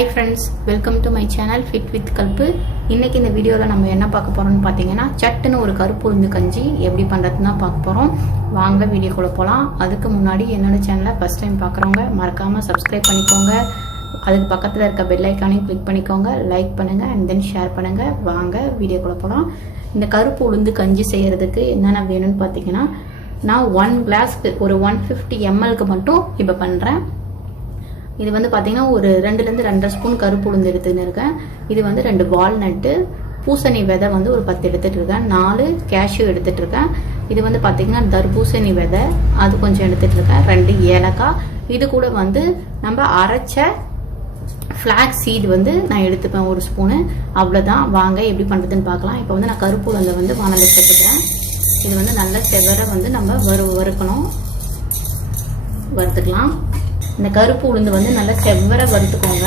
Hi friends, welcome to my channel Fit with Kalpu. இன்னைக்கு இந்த வீடியோல நம்ம என்ன பார்க்க போறோம்னு பாத்தீங்கன்னா சட்டுன்னு ஒரு கருப்பு உளுந்து கஞ்சி எப்படி பண்றதுன்னா பார்க்க போறோம். வாங்க வீடியோக்குள்ள போலாம். அதுக்கு முன்னாடி என்னோட சேனலை ஃபர்ஸ்ட் டைம் பார்க்கறவங்க மறக்காம Subscribe பண்ணிக்கோங்க. அதுக்கு பக்கத்துல இருக்க பெல் ஐகானையும் கிளிக் பண்ணிக்கோங்க. லைக் பண்ணுங்க and then ஷேர் பண்ணுங்க. வாங்க வீடியோக்குள்ள போலாம். இந்த கருப்பு உளுந்து கஞ்சி செய்யறதுக்கு என்னென்ன வேணும்னு பாத்தீங்கன்னா நான் 1 கிளாஸ்க்கு ஒரு 150 ml மட்டும் இப்ப பண்றேன். இது வந்து பாத்தீங்கன்னா ஒரு 2 ல இருந்து 2.5 ஸ்பூன் கருப்பு உளுந்து எடுத்துன்னு இருக்கேன். இது வந்து 2 வால்நட், பூசணி விதை வந்து ஒரு 10 எடுத்துட்டு இருக்கேன். 4 கேஷ்யூ எடுத்துட்டு இருக்கேன். இது வந்து பாத்தீங்கன்னா தர்பூசணி விதை அது கொஞ்சம் எடுத்துட்டு இருக்கேன். 2 ஏலக்காய், இது கூட வந்து நம்ம அரைச்ச ஃபிளாக்ஸ் சீட் வந்து நான் எடுத்துப்பேன் 1 ஸ்பூனு. அவ்வளவுதான். வாங்க எப்படி பண்றதுன்னு பார்க்கலாம். இப்போ வந்து நான் கருப்பு உளுந்தை வந்து வானல்ல சேர்த்துக்கிறேன். இது வந்து நல்ல செவர வந்து நம்ம வறுக்கணும். வறுத்துக்கலாம். இந்த கருப்பு உளுந்து வந்து நல்லா செவ்வர வறுத்துக்கோங்க.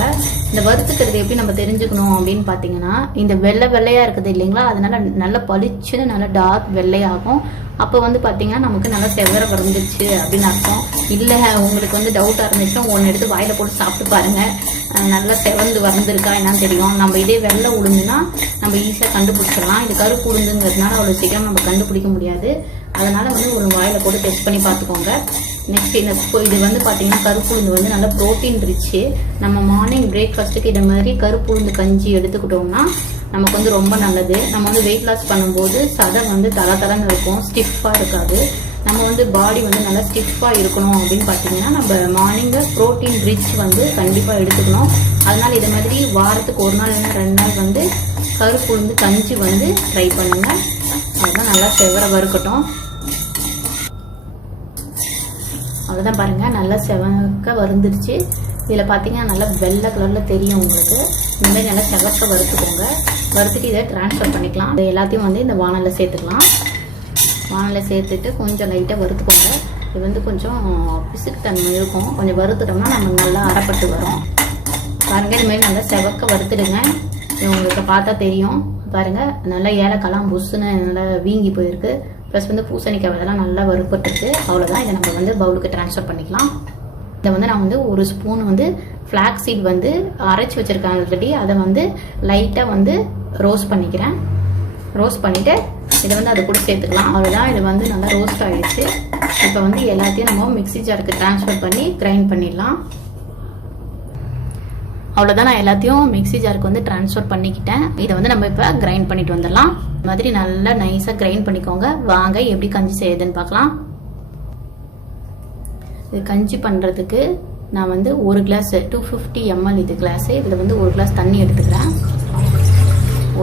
இந்த வறுத்துக்கிறது எப்படி நம்ம தெரிஞ்சுக்கணும் அப்படின்னு பாத்தீங்கன்னா இந்த வெள்ளையா இருக்குது இல்லைங்களா, அதனால நல்ல பளிச்சுன்னு நல்ல டார்க் வெள்ளையாகும். அப்போ வந்து பாத்தீங்கன்னா நமக்கு நல்லா செவ்வர வறுந்துச்சு அப்படின்னு அர்த்தம். இல்லை உங்களுக்கு வந்து டவுட்டா இருந்துச்சுன்னா 1 எடுத்து வாயில போட்டு சாப்பிட்டு பாருங்க, நல்லா செவந்து வறந்துருக்கா என்னன்னு தெரியும். நம்ம இதே வெள்ளை உளுந்துன்னா நம்ம ஈஸியா கண்டுபிடிச்சிடலாம். இது கருப்பு உளுந்துங்கிறதுனால அவ்வளவு சீக்கிரம் நம்ம கண்டுபிடிக்க முடியாது. அதனால வந்து ஒரு வாயில போட்டு டெஸ்ட் பண்ணி பார்த்துக்கோங்க. நெக்ஸ்ட் இது வந்து பாத்தீங்கன்னா கருப்பு உளுந்து வந்து நல்லா ப்ரோட்டீன் ரிச்சு. நம்ம மார்னிங் பிரேக்ஃபாஸ்ட்டுக்கு இதை மாதிரி கருப்பு உளுந்து கஞ்சி எடுத்துக்கிட்டோம்னா நமக்கு வந்து ரொம்ப நல்லது. நம்ம வந்து வெயிட் லாஸ் பண்ணும்போது சதை வந்து தளன்னு இருக்கும், ஸ்டிஃபா இருக்காது. நம்ம வந்து பாடி வந்து நல்லா ஸ்டிஃபா இருக்கணும் அப்படின்னு பாத்தீங்கன்னா நம்ம மார்னிங் ப்ரோட்டீன் ரிச் வந்து கண்டிப்பா எடுத்துக்கணும். அதனால இதை மாதிரி வாரத்துக்கு 1 நாள் இல்லைன்னா 2 நாள் வந்து கருப்பு உளுந்து கஞ்சி வந்து ட்ரை பண்ணுங்க. அதுதான் நல்லா செவர வறுக்கட்டும். அவ்வளோதான் பாருங்க, நல்லா செவக்க வறுந்துருச்சு. இதில் பார்த்தீங்கன்னா நல்லா வெள்ளை கலரில் தெரியும் உங்களுக்கு. இந்த மாதிரி நல்லா செவக்க வறுத்துக்கோங்க. வறுத்துட்டு இதை டிரான்ஸ்ஃபர் பண்ணிக்கலாம். இது எல்லாத்தையும் வந்து இந்த வானலில் சேர்த்துக்கலாம். வானலில் சேர்த்துட்டு கொஞ்சம் லைட்டாக வறுத்துக்கோங்க. இது வந்து கொஞ்சம் பிசுக்கு தன்மை இருக்கும். கொஞ்சம் வறுத்துட்டோம்னா நம்ம நல்லா அரைப்பட்டு வரும். பாருங்க, இது மாதிரி நல்லா செவக்க வறுத்துடுங்க. உங்களுக்கு பார்த்தா தெரியும் பாருங்க, நல்லா ஏலக்காய்லாம் புஷ்ஷுன்னு நல்லா வீங்கி போயிருக்கு. ப்ளஸ் வந்து பூசணிக்காய் இதெல்லாம் நல்லா வறுப்பட்டுருக்கு. அவ்வளோதான். இதை நம்ம வந்து பவுலுக்கு ட்ரான்ஸ்ஃபர் பண்ணிக்கலாம். இதை வந்து நான் வந்து 1 ஸ்பூன் வந்து ஃப்ளாக்ஸ் சீட் வந்து அரைச்சி வச்சிருக்கேன் ஆல்ரெடி. அதை வந்து லைட்டாக வந்து ரோஸ்ட் பண்ணிக்கிறேன். ரோஸ்ட் பண்ணிவிட்டு இதை வந்து அதை கூட சேர்த்துக்கலாம். அவ்வளோதான். இது வந்து நல்லா ரோஸ்ட் ஆகிடுச்சு. இப்போ வந்து எல்லாத்தையும் நம்ம மிக்ஸி ஜாருக்கு ட்ரான்ஸ்ஃபர் பண்ணி கிரைண்ட் பண்ணிடலாம். அவ்வளோதான். நான் எல்லாத்தையும் மிக்ஸி ஜாருக்கு வந்து ட்ரான்ஸ்ஃபர் பண்ணிக்கிட்டேன். இதை வந்து நம்ம இப்போ கிரைண்ட் பண்ணிட்டு வந்துடலாம். இந்த மாதிரி நல்லா நைஸாக கிரைண்ட் பண்ணிக்கோங்க. வாங்க எப்படி கஞ்சி செய்யுதுன்னு பார்க்கலாம். இது கஞ்சி பண்ணுறதுக்கு நான் வந்து 1 கிளாஸ் 250 ml இது கிளாஸு. இதில் வந்து 1 கிளாஸ் தண்ணி எடுத்துக்கிறேன்.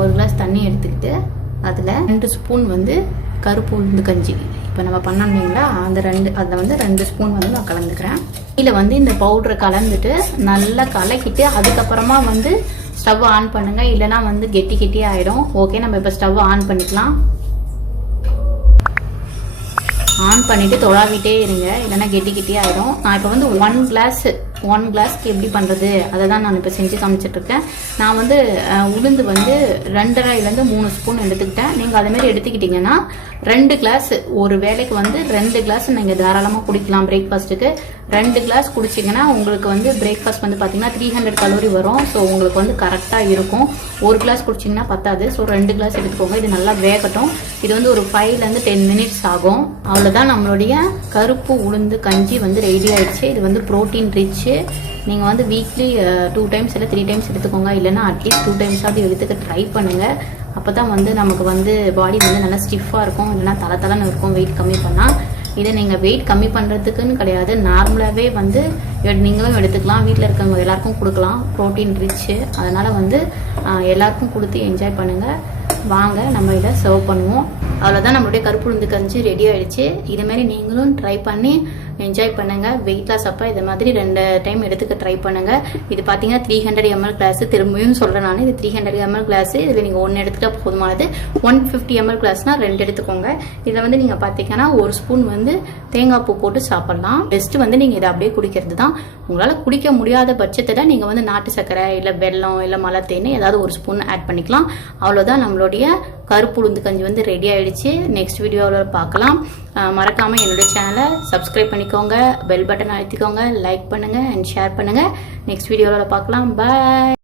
1 கிளாஸ் தண்ணி எடுத்துக்கிட்டு அதில் 2 ஸ்பூன் வந்து கருப்பு உளுந்து கஞ்சி இப்போ நம்ம பண்ணோம் இல்லைங்களா, அதில் வந்து 2 ஸ்பூன் வந்து நான் கலந்துக்கிறேன். இதில் வந்து இந்த பவுடரை கலந்துட்டு நல்லா கலக்கிட்டு அதுக்கப்புறமா வந்து ஸ்டவ் ஆன் பண்ணுங்க. இல்லைனா வந்து கெட்டி ஆயிடும். ஓகே, நம்ம இப்போ ஸ்டவ் ஆன் பண்ணிக்கலாம். ஆன் பண்ணிட்டு தொடாவிட்டே இருங்க, இல்லைன்னா கெட்டி ஆயிடும். நான் இப்போ வந்து 1 கிளாஸ்க்கு எப்படி பண்றது அதை தான் நான் இப்போ செஞ்சு காமிச்சிட்டு இருக்கேன். நான் வந்து உளுந்து வந்து 2.5 3 ஸ்பூன் எடுத்துக்கிட்டேன். நீங்க அதே மாதிரி எடுத்துக்கிட்டீங்கன்னா 2 கிளாஸ் ஒரு வேளைக்கு வந்து 2 கிளாஸ் நீங்க தாராளமாக குடிக்கலாம். பிரேக்ஃபாஸ்ட்டுக்கு 2 கிளாஸ் குடிச்சிங்கன்னா உங்களுக்கு வந்து பிரேக்ஃபாஸ்ட் வந்து பார்த்தீங்கன்னா 300 கலோரி வரும். ஸோ உங்களுக்கு வந்து கரெக்டாக இருக்கும். 1 கிளாஸ் குடிச்சிங்கன்னா பத்தாது. ஸோ 2 கிளாஸ் எடுத்துக்கோங்க. இது நல்லா வேகட்டும். இது வந்து ஒரு 5 ல இருந்து 10 மினிட்ஸ் ஆகும். அவ்வளோதான். நம்மளுடைய கருப்பு உளுந்து கஞ்சி வந்து ரெடி ஆயிடுச்சு. இது வந்து ப்ரோட்டீன் ரிச். நீங்கள் வந்து வீக்லி 2 டைம்ஸ் இல்லை 3 டைம்ஸ் எடுத்துக்கோங்க. இல்லைன்னா அட்லீஸ்ட் 2 டைம்ஸாவது எடுத்துக்க ட்ரை பண்ணுங்க. அப்போ தான் வந்து நமக்கு வந்து பாடி வந்து நல்லா ஸ்டிஃபாக இருக்கும், இல்லைன்னா தளன்னு இருக்கும் வெயிட் கம்மி பண்ணால். இதை நீங்கள் வெயிட் கம்மி பண்ணுறதுக்குன்னு கிடையாது, நார்மலாகவே வந்து நீங்களும் எடுத்துக்கலாம். வீட்டில் இருக்கவங்க எல்லாருக்கும் கொடுக்கலாம். Protein rich. அதனால் வந்து எல்லாருக்கும் கொடுத்து என்ஜாய் பண்ணுங்கள். வாங்க நம்ம இதை சர்வ் பண்ணுவோம். அவ்வளோதான். நம்மளுடைய கருப்பு உளுந்து கஞ்சி ரெடி ஆயிடுச்சு. இது மாதிரி நீங்களும் ட்ரை பண்ணி என்ஜாய் பண்ணுங்க. வெயிட் லாஸ் அப்போ இது மாதிரி 2 டைம் எடுத்துக்க ட்ரை பண்ணுங்க. இது பார்த்தீங்கன்னா 300 ml கிளாஸ். திரும்பியும் சொல்கிறேன் நான், இது 300 ml கிளாஸ். இதில் நீங்கள் 1 எடுத்துட்டா போதுமானது. 150 ml கிளாஸ்னா 2 எடுத்துக்கோங்க. இதில் வந்து நீங்கள் பார்த்தீங்கன்னா 1 ஸ்பூன் வந்து தேங்காய் பூ போட்டு சாப்பிடலாம். பெஸ்ட் வந்து நீங்கள் இதை அப்படியே குடிக்கிறது தான். உங்களால் குடிக்க முடியாத பட்சத்தில் நீங்கள் வந்து நாட்டு சர்க்கரை இல்லை வெல்லம் இல்லை மலை தேன் ஏதாவது 1 ஸ்பூன் ஆட் பண்ணிக்கலாம். அவ்வளோதான். நம்மளுடைய கருப்பு உளுந்து கஞ்சி வந்து ரெடி ஆயிடுச்சு. நெக்ஸ்ட் வீடியோவில் பார்க்கலாம். மறக்காமல் என்னுடைய சேனலை சப்ஸ்கிரைப் பண்ணிக்கோங்க, பெல் பட்டன் அழுத்திக்கோங்க, லைக் பண்ணுங்கள் அண்ட் ஷேர் பண்ணுங்கள். நெக்ஸ்ட் வீடியோவில் பார்க்கலாம். பாய்.